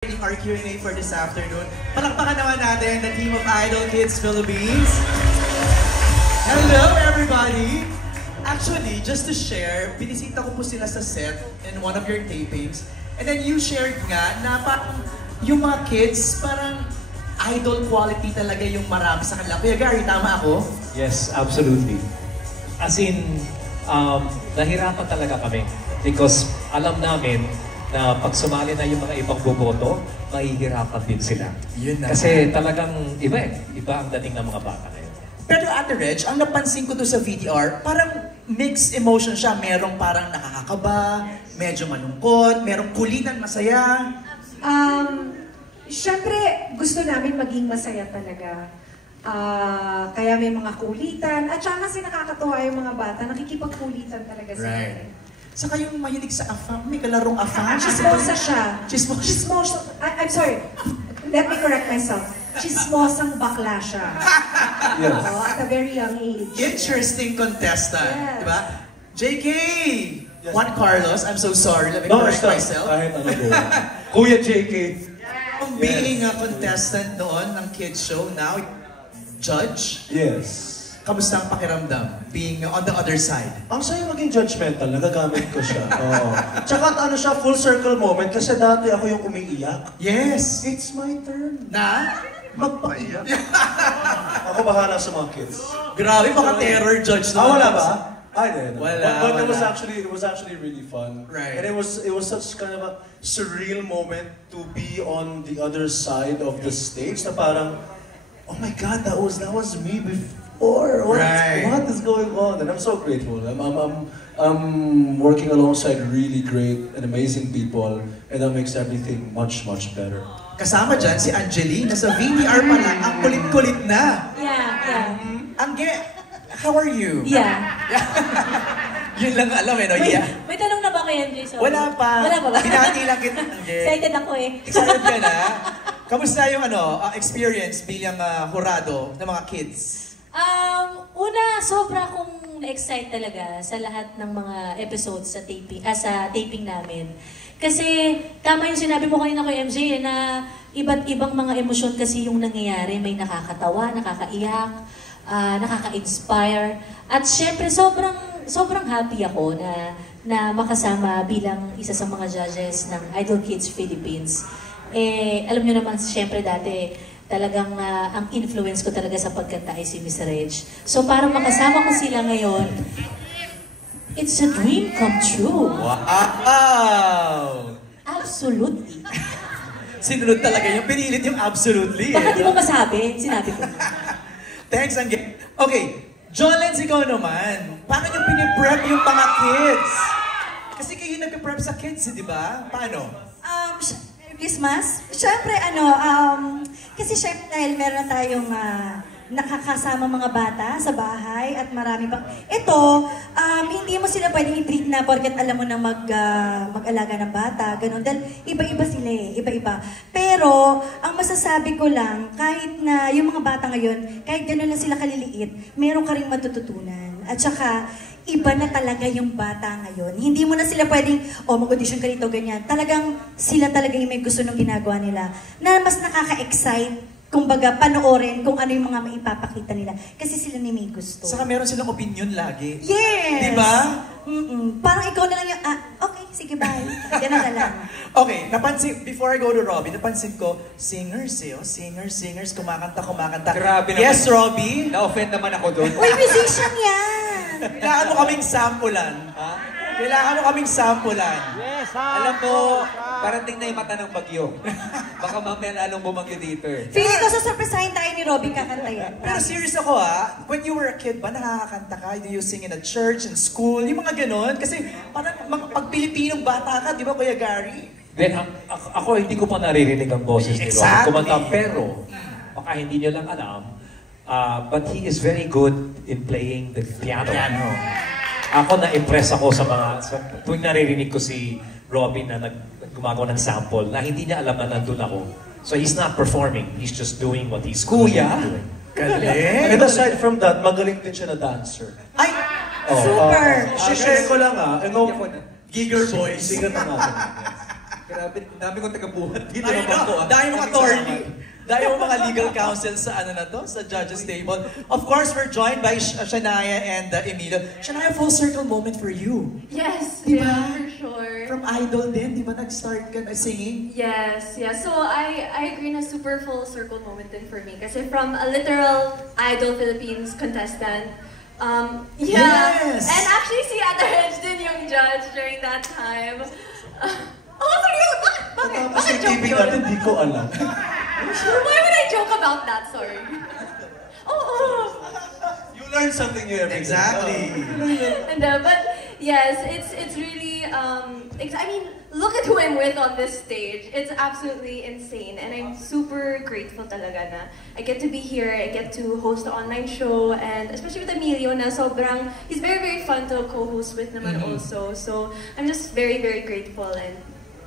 Our Q&A for this afternoon. Palakpakan naman natin the team of Idol Kids Philippines. Hello everybody! Actually, just to share, binisita ko po sila sa set in one of your tapings. And then you shared nga na parang yung mga kids, parang idol quality talaga yung marami sa kanila. Kuya Gary, tama ako? Yes, absolutely. As in, nahirapan talaga kami because alam namin na pag sumali na yung mga ibang boboto, mahihirapan din sila. Yun na. Kasi talagang iba ang dating ng mga bata ngayon. Pero Ate Reg, ang napansin ko doon sa VTR, parang mixed emotion siya. Merong parang nakakakaba, medyo malungkot, merong kulitan, masaya. Siyempre, gusto namin maging masaya talaga. Kaya may mga kulitan. At saka kasi nakakatuwa yung mga bata, nakikipagkulitan talaga sila. Right. Saka yung mahilig sa afam, may kalarong afam. Chismosa siya. Chismosa. I'm sorry. Let me correct myself. Chismosang bakla siya. Yes. At a very young age. Interesting contestant. Yes. Diba? JK! Yes. Juan Carlos, I'm so sorry. Let me correct myself. Kahit ano go. Kuya JK. Being a contestant noon ng kids show, now judge. Yes. Kamusta ang pakiramdam? Being on the other side. Ang saya maging judgmental, nagagamit ko siya. Oo. Tsaka ano siya, full circle moment kasi dati ako yung umiiyak. Yes! It's my turn. Na? Magpaiyak. Ako bahala sa mga kids. Grabe, baka terror judge naman. Wala ba? I did. Wala, But wala. it was actually really fun. Right. And it was such kind of a surreal moment to be on the other side of the stage na parang, oh my God, that was me before. What is going on? And I'm so grateful. I'm working alongside really great and amazing people, and that makes everything much better. Kasama dyan si Angeline, nasa VTR pa lang, ang kulit-kulit na. Yeah. How are you? Yeah. Yun lang alam no? Yeah. May tanong na ba kay MJ? Sorry. Wala pa. Wala pa ba? Binati lang kita, Angeline. Excited ako eh. Excited ka na? Kamusta yung experience bilang hurado ng mga kids? Una, sobra akong na-excite talaga sa lahat ng mga episodes sa taping namin. Kasi tama yung sinabi mo kanina kay MJ na iba't ibang mga emosyon kasi yung nangyayari. May nakakatawa, nakakaiyak, nakaka-inspire. At syempre, sobrang happy ako na makasama bilang isa sa mga judges ng Idol Kids Philippines. Alam nyo naman, syempre dati, talagang ang influence ko talaga sa pagkanta ay si Miss Reg. So para makasama ko sila ngayon, it's a dream come true. Wow! Absolutely. Sinunod talaga yung pinilit yung absolutely. Baka di mo masabi, sinabi ko. Thanks, Angge. Okay, Jolens, ikaw naman. Paano yung piniprep yung mga kids? Kasi kayo nag-prep sa kids, di ba? Paano? Christmas? Siyempre, kasi syempre dahil meron na tayong nakakasama mga bata sa bahay at marami pang... Ito, hindi mo sila pwedeng i-treat na porket alam mo na mag-alaga ng bata, ganun. Dahil iba-iba sila iba-iba. Pero, ang masasabi ko lang, kahit na yung mga bata ngayon, kahit ganun lang sila kaliliit, meron ka rin matututunan. At saka, iba na talaga yung bata ngayon. Hindi mo na sila pwedeng, mag-audition ka rito, ganyan. Talagang sila talaga yung may gusto ng ginagawa nila. Na mas nakaka-excite, kumbaga, panoorin kung ano yung mga maipapakita nila. Kasi sila ni may gusto. Saka meron silang opinion lagi. Yes! Di ba? Parang ikaw na lang yung, okay, sige, bye. Ganun na lang. Okay, before I go to Robbie, napansin ko, singers, kumakanta. Grabe naman. Yes, Robbie? Na-offend naman ako doon. Uy, musician yan! Kailangan mo kaming sampulan. Ha? Kailangan mo kaming sampulan. Yes, alam mo, parating na yung mata ng bagyo. Baka mamaya lalong bumagyo dito eh. Feeling ko sasurpresahin tayo ni Robby kakanta yan. Pero serious ako when you were a kid ba, nakakakanta ka? Do you sing in a church, in school? Yung mga ganon? Kasi parang pag Pilipinong bata ka, di ba Kuya Gary? Then, ako hindi ko pa naririnig ang boses ni Robby kumanta, pero baka hindi nyo lang alam, but he is very good in playing the piano. Ako na-impress ako tuwing naririnig ko si Robin na gumagawa ng sample na hindi niya alam na nandun ako. So he's not performing, he's just doing what he's doing. Galing! And aside from that, magaling din siya na dancer. Ay! Super! Share ko lang Giger boys. Sigat na natin. Grabe, dami kong tagabuhat dito. Ayun naman ko, na, dahil mga attorney. Dahil mga legal counsel sa ano na to, sa judges table. Of course, we're joined by Shania and Emilio. Shania, full circle moment for you. Yes, Diba? yeah, for sure. From Idol din, di ba nag-start ka na singing? Yes, yeah. So I agree na super full circle moment din for me. Kasi from a literal Idol Philippines contestant, yeah. Yes! And actually si Ate Reg din yung judge during that time. Sorry, bakit? Tapos Bakit yung joke TV yun? natin, di ko alam. Why would I joke about that? Sorry. Oh. You learn something new every day. Exactly. And but yes, it's really I mean, look at who I'm with on this stage. It's absolutely insane, and I'm super grateful talaga na I get to be here. I get to host the online show, and especially with Emilio na sobrang he's very very fun to co-host with naman also. So I'm just very very grateful, and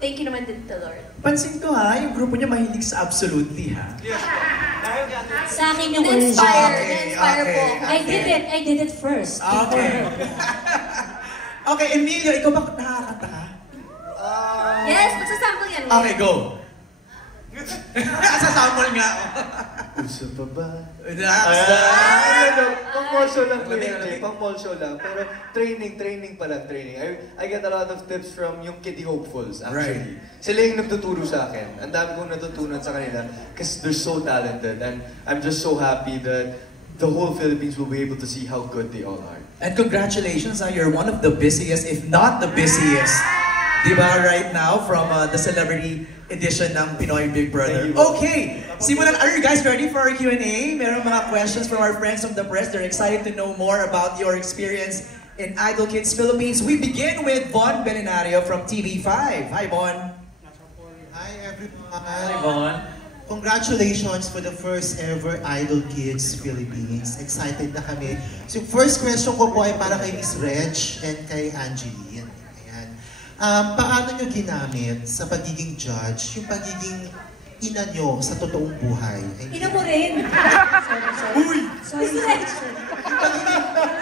thank you naman din to Lord. Pansin ko ha, yung grupo niya mahilig sa Absolutely ha. Sa akin yung Na-inspire, Okay, na-inspire po. okay. I did it first. Okay. Okay, Emilio, ikaw ba nakakanta ka? Yes, magsasample yan. Okay, go. Sasample nga. Gusto pa ba? Relax. Pang-mall show lang po yan. Pang-mall show lang. Pero training pa lang, training. I get a lot of tips from yung Kitty Hopefuls, actually. Sila yung nagtuturo sa akin. Ang dami kong natutunan sa kanila because they're so talented. And I'm just so happy that the whole Philippines will be able to see how good they all are. And congratulations, you're one of the busiest, if not the busiest, di ba, right now from the celebrity edition ng Pinoy Big Brother. Okay, simulan. Are you guys ready for our Q&A? Meron mga questions from our friends from the press. They're excited to know more about your experience in Idol Kids Philippines. We begin with Von Belinario from TV5. Hi, Von. Hi everyone. Hi, Von. Congratulations for the first ever Idol Kids Philippines. Excited na kami. So first question ko po ay para kay Miss Reg and kay Angeline. Ayan. Paano nyo ginamit sa pagiging judge yung pagiging ina nyo sa totoong buhay? Ina mo rin. Sorry.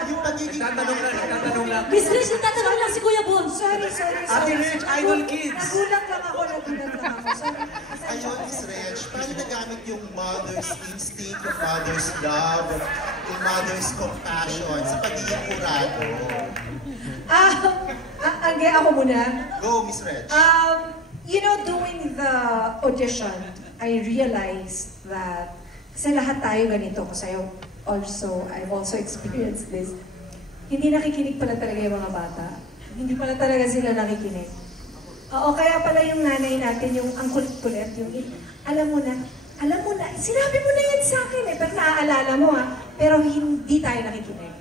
Yung pagiging... Tatanong lang. Miss Rich, tatanong lang si Kuya Bon. Sorry. Ate Reg, Idol Kids. Nagulat lang ako. Sorry. Ayun, Miss Reg, paano nagamit yung mother's instinct, yung mother's love, yung mother's compassion sa pagiging kurado? Ako muna. Go, Miss Reg. Doing the audition, I realized that kasi lahat tayo ganito, kasi I've also experienced this. Hindi nakikinig pala talaga yung mga bata. Hindi pala talaga sila nakikinig. Oo, kaya pala yung nanay natin, yung ang kulit-kulit, yung alam mo na, sinabi mo na yan sa akin pero naaalala mo pero hindi tayo nakikinig.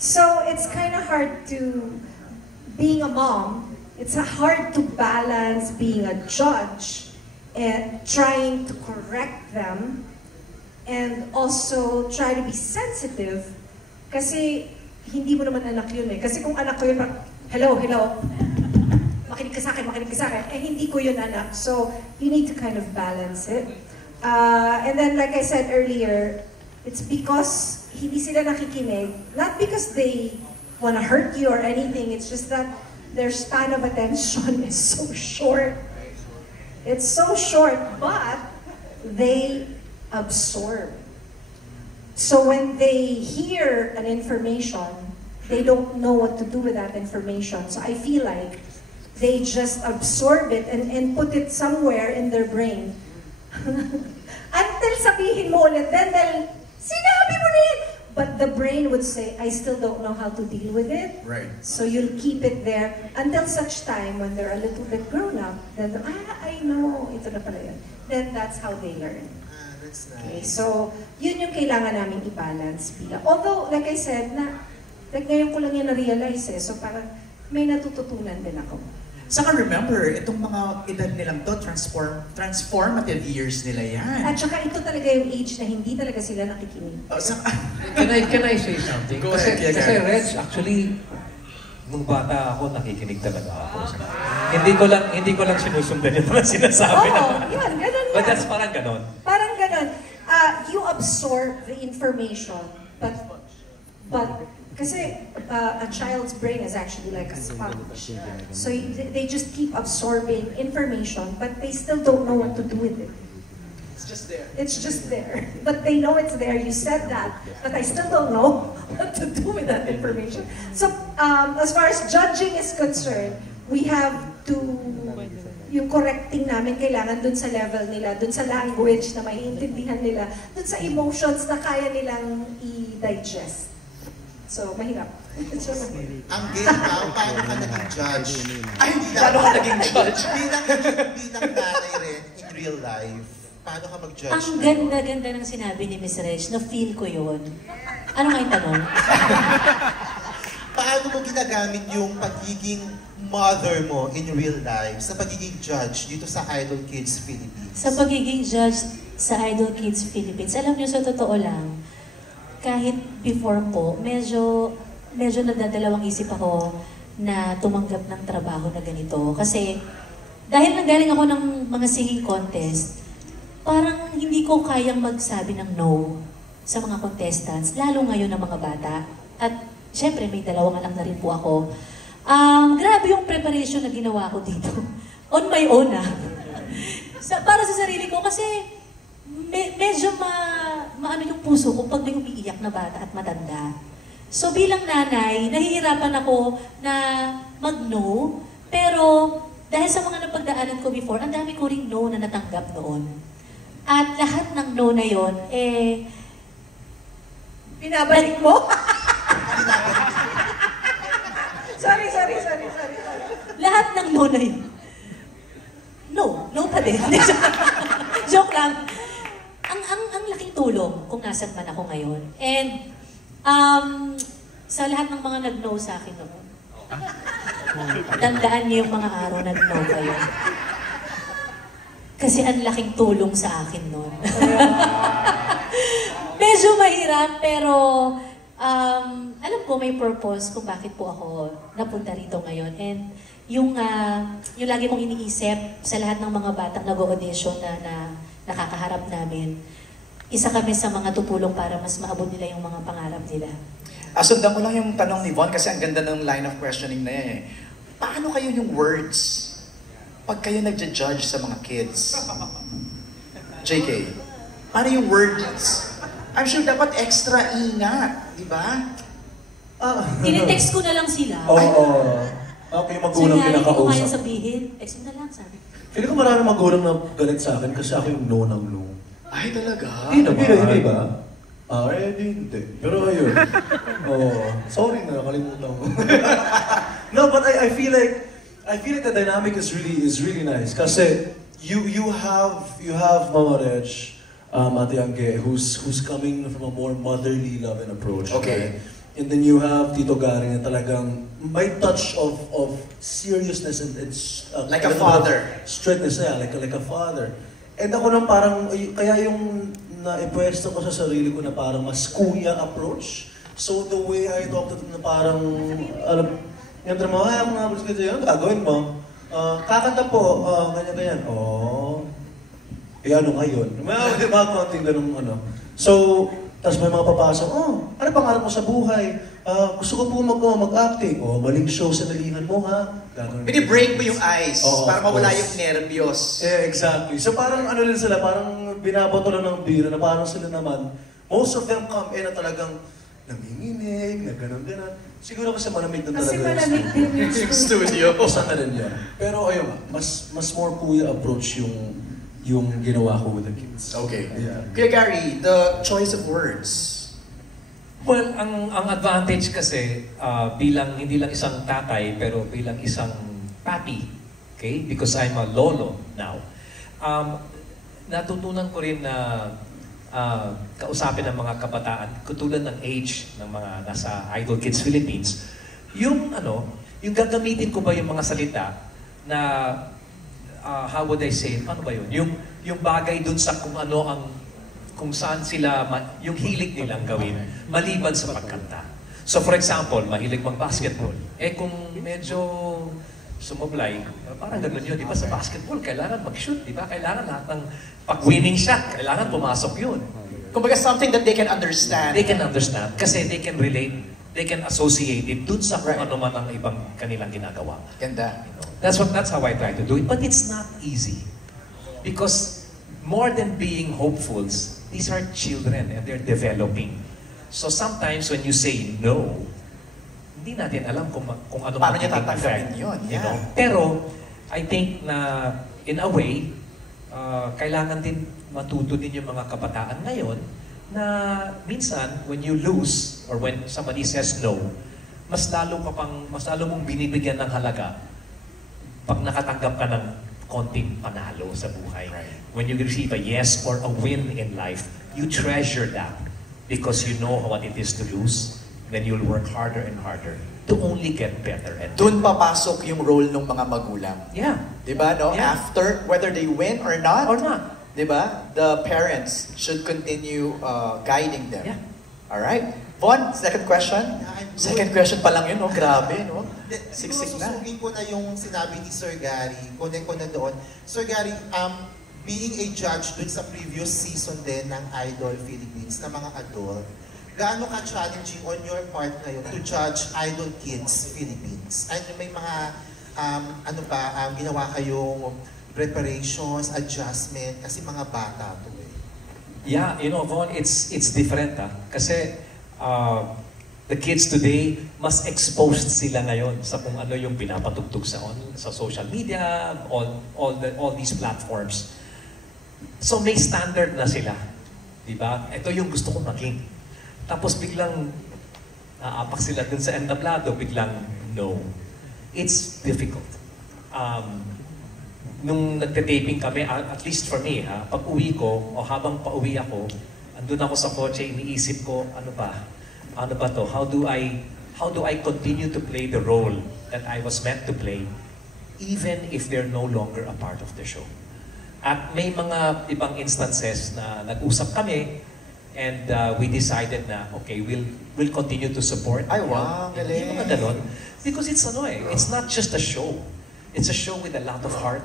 So, it's kind of hard to, being a mom, it's hard to balance being a judge and trying to correct them and also try to be sensitive kasi hindi mo naman anak yun Kasi kung anak ko yun, hello, makinig ka sa akin, hindi ko yun anak. So, you need to kind of balance it. And then, like I said earlier, it's because hindi sila nakikinig, not because they want to hurt you or anything, it's just that their span of attention is so short. It's so short, but they absorb. So when they hear an information, they don't know what to do with that information. So I feel like they just absorb it and put it somewhere in their brain. Until sabihin mo ulit, then they'll, sinabi mo na yan! But the brain would say, I still don't know how to deal with it. Right. So you'll keep it there until such time when they're a little bit grown up. Then, I know, ito na pala yun. Then that's how they learn. That's Okay, nice. so yun yung kailangan namin i-balance bilang. Although, like I said, ngayon ko lang yan na-realize so parang may natututunan din ako. Saka remember, itong mga edad nilang to, transformative years nila yan. At saka ito talaga yung age na hindi talaga sila nakikinig. Can I say something? Go Kasi ahead, yeah, Reg, actually, nung bata ako, nakikinig talaga ako. Hindi ko lang sinusundan yung mga sinasabi Oo, yun, ganun But yan. that's parang ganon. Parang ganun. You absorb the information, but Kasi a child's brain is actually like a sponge. So they just keep absorbing information, but they still don't know what to do with it. It's just there. It's just there. But they know it's there. You said that, but I still don't know what to do with that information. So as far as judging is concerned, we have to, yung correcting namin kailangan dun sa level nila, dun sa language na maiintindihan nila, dun sa emotions na kaya nilang i-digest. So, mahirap. Ang game now, paano ka naging judge? Ay, paano ka naging judge? Bilang nanay rin, in real life, paano ka mag-judge? Ang ganda-ganda ng sinabi ni Miss Reg, na-feel ko yun. Ano nga yung tanong? Paano mo ginagamit yung pagiging mother mo in real life sa pagiging judge dito sa Idol Kids Philippines? Sa pagiging judge sa Idol Kids Philippines, alam niyo sa totoo lang, kahit before po, medyo nadadalawang isip ako na tumanggap ng trabaho na ganito. Kasi dahil nanggaling ako ng mga singing contest, parang hindi ko kayang magsabi ng no sa mga contestants, lalo ngayon ng mga bata. At syempre may dalawang anak na rin po ako. Grabe yung preparation na ginawa ko dito. On my own para sa sarili ko kasi medyo maano yung puso ko pag may umiiyak na bata at matanda. So bilang nanay, nahihirapan ako na mag-no, pero dahil sa mga napagdaanan ko before, ang dami ko ring no na natanggap noon. At lahat ng no na yon, binabalik mo? Sorry. Lahat ng no na yun. No pa din. Joke lang. Ang laking tulong kung nasan man ako ngayon. And sa lahat ng mga nag-no sa akin noon, tandaan niyo yung mga araw na nag-no kayo. Kasi ang laking tulong sa akin noon. Medyo mahirap, pero alam ko may purpose kung bakit po ako napunta rito ngayon. And yung lagi kong iniisip sa lahat ng mga batang nag-audition na nakakaharap namin, isa kami sa mga tutulong para mas maabot nila yung mga pangarap nila. Sundan ko lang yung tanong ni Von kasi ang ganda ng line of questioning na yan eh. Paano kayo yung words pag kayo nagja-judge sa mga kids? JK, paano yung words? I'm sure dapat extra ingat, di ba? Tinitext ko na lang sila. Okay, magulang hindi ko kaya pinakausap. sabihin, text mo na lang, sabi. Feeling ko marami magulang na galit sa akin kasi ako yung no ng no. Ay, talaga? Hindi ba? Hindi. Pero ayun. Sorry na, nakalimutan ko. No, but I feel like the dynamic is really nice. Kasi you have Mama Reg, Ate Angge, who's coming from a more motherly love and approach. Okay. Right? And then you have Tito Gary na talagang may touch of seriousness and like a father. Strictness, yeah, like a father. And ako nang parang, kaya yung na-ipwesto ko sa sarili ko na parang mas kuya approach. So the way I talk to them na parang, yung mo, ako nga, yan, gagawin mo. Kakanta po, ganyan. Ano ngayon? May mga konting ganung ano. So, tapos may mga papasok, ano pangarap mo sa buhay? Gusto ko po mag-acting. Maling show sa dalihan mo ha. Bini-break mo yung ice para mawala yung nervyos. Yeah, exactly. So parang ano rin sila, parang binabato lang ng biro na parang sila naman, most of them come in na talagang nanginginig, na gano'n. Siguro kasi malamig na talaga. Kasi malamig din yung studio. Sana rin yan. Pero ayun, mas more kuya approach yung ginawa ko with the kids. Okay. Yeah. Kuya Gary, the choice of words. Well, ang advantage kasi bilang hindi lang isang tatay pero bilang isang papi, okay? Because I'm a lolo now. Natutunan ko rin na kausapin ng mga kabataan, katulad ng age ng mga nasa Idol Kids Philippines, yung gagamitin ko ba yung mga salita na how would I say, ano ba yun? Yung bagay dun sa kung saan sila, yung hilig nilang gawin, maliban sa pagkanta. So for example, mahilig mag-basketball. Kung medyo sumablay, parang gano'n yun, di ba sa basketball, kailangan mag-shoot, di ba? Kailangan lahat ng pag-winning shot, kailangan pumasok yun. Kumbaga something that they can understand. They can understand kasi they can relate they can associate it dun sa kung ano man ang ibang kanilang ginagawa. Ganda. You know, that's how I try to do it. But it's not easy. Because more than being hopefuls, these are children and they're developing. So sometimes when you say no, hindi natin alam kung ano paano niya magiging tatanggapin effect, yun. you know? Pero I think na in a way, kailangan din matuto din yung mga kabataan ngayon na minsan when you lose or when somebody says no, mas lalo mong binibigyan ng halaga pag nakatanggap ka ng konting panalo sa buhay. Right. When you receive a yes or a win in life, you treasure that because you know what it is to lose. Then you'll work harder and harder to only get better and better. Doon papasok yung role ng mga magulang. Yeah. Diba, no? Yeah. After, whether they win or not, Diba? the parents should continue guiding them. Yeah. Alright? Von, second question? Second question pa lang yun, no? Grabe, no? Siksik na. Susugin ko na yung sinabi ni Sir Gary. Connect ko na doon. Sir Gary, being a judge dun sa previous season din ng Idol Philippines na mga adult, gaano ka-challenging on your part ngayon to judge Idol Kids Philippines? Ano may mga, ginawa kayong preparations, adjustment, kasi mga bata to eh. Yeah, you know, Von, it's different, kasi the kids today, mas exposed sila ngayon sa kung ano yung pinapatugtog sa social media, all these platforms. So may standard na sila, di ba? Ito yung gusto kong maging. Tapos biglang naapak sila dun sa entablado, biglang no. It's difficult. Nung nagte-taping kami, at least for me, pag uwi ko, o habang pauwi ako, andun ako sa kotse, iniisip ko, ano ba to? How do I continue to play the role that I was meant to play, even if they're no longer a part of the show? At may mga ibang instances na nag-usap kami, and we decided na, okay, we'll continue to support. Ay, wow, galing. Hindi mga ganon. Because it's it's not just a show. It's a show with a lot of heart.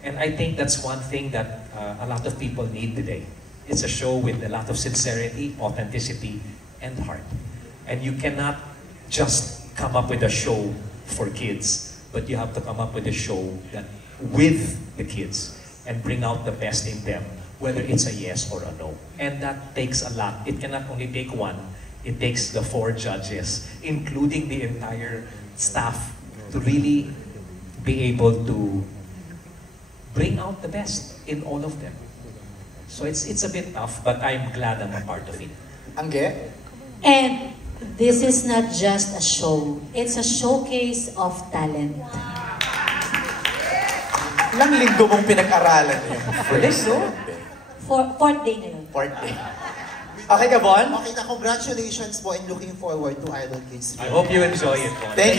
And I think that's one thing that a lot of people need today. It's a show with a lot of sincerity, authenticity, and heart. And you cannot just come up with a show for kids, but you have to come up with a show that with the kids and bring out the best in them, whether it's a yes or a no. And that takes a lot. It cannot only take one, it takes the 4 judges, including the entire staff, to really be able to bring out the best in all of them. So it's a bit tough, but I'm glad I'm a part of it. Angge? And this is not just a show. It's a showcase of talent. Ilang linggo mong pinag-aralan yung first, no? Fourth day na yun. Fourth day. Okay ka, Von? Okay na, congratulations po and looking forward to Idol Kids. I hope you enjoy it. Thank you.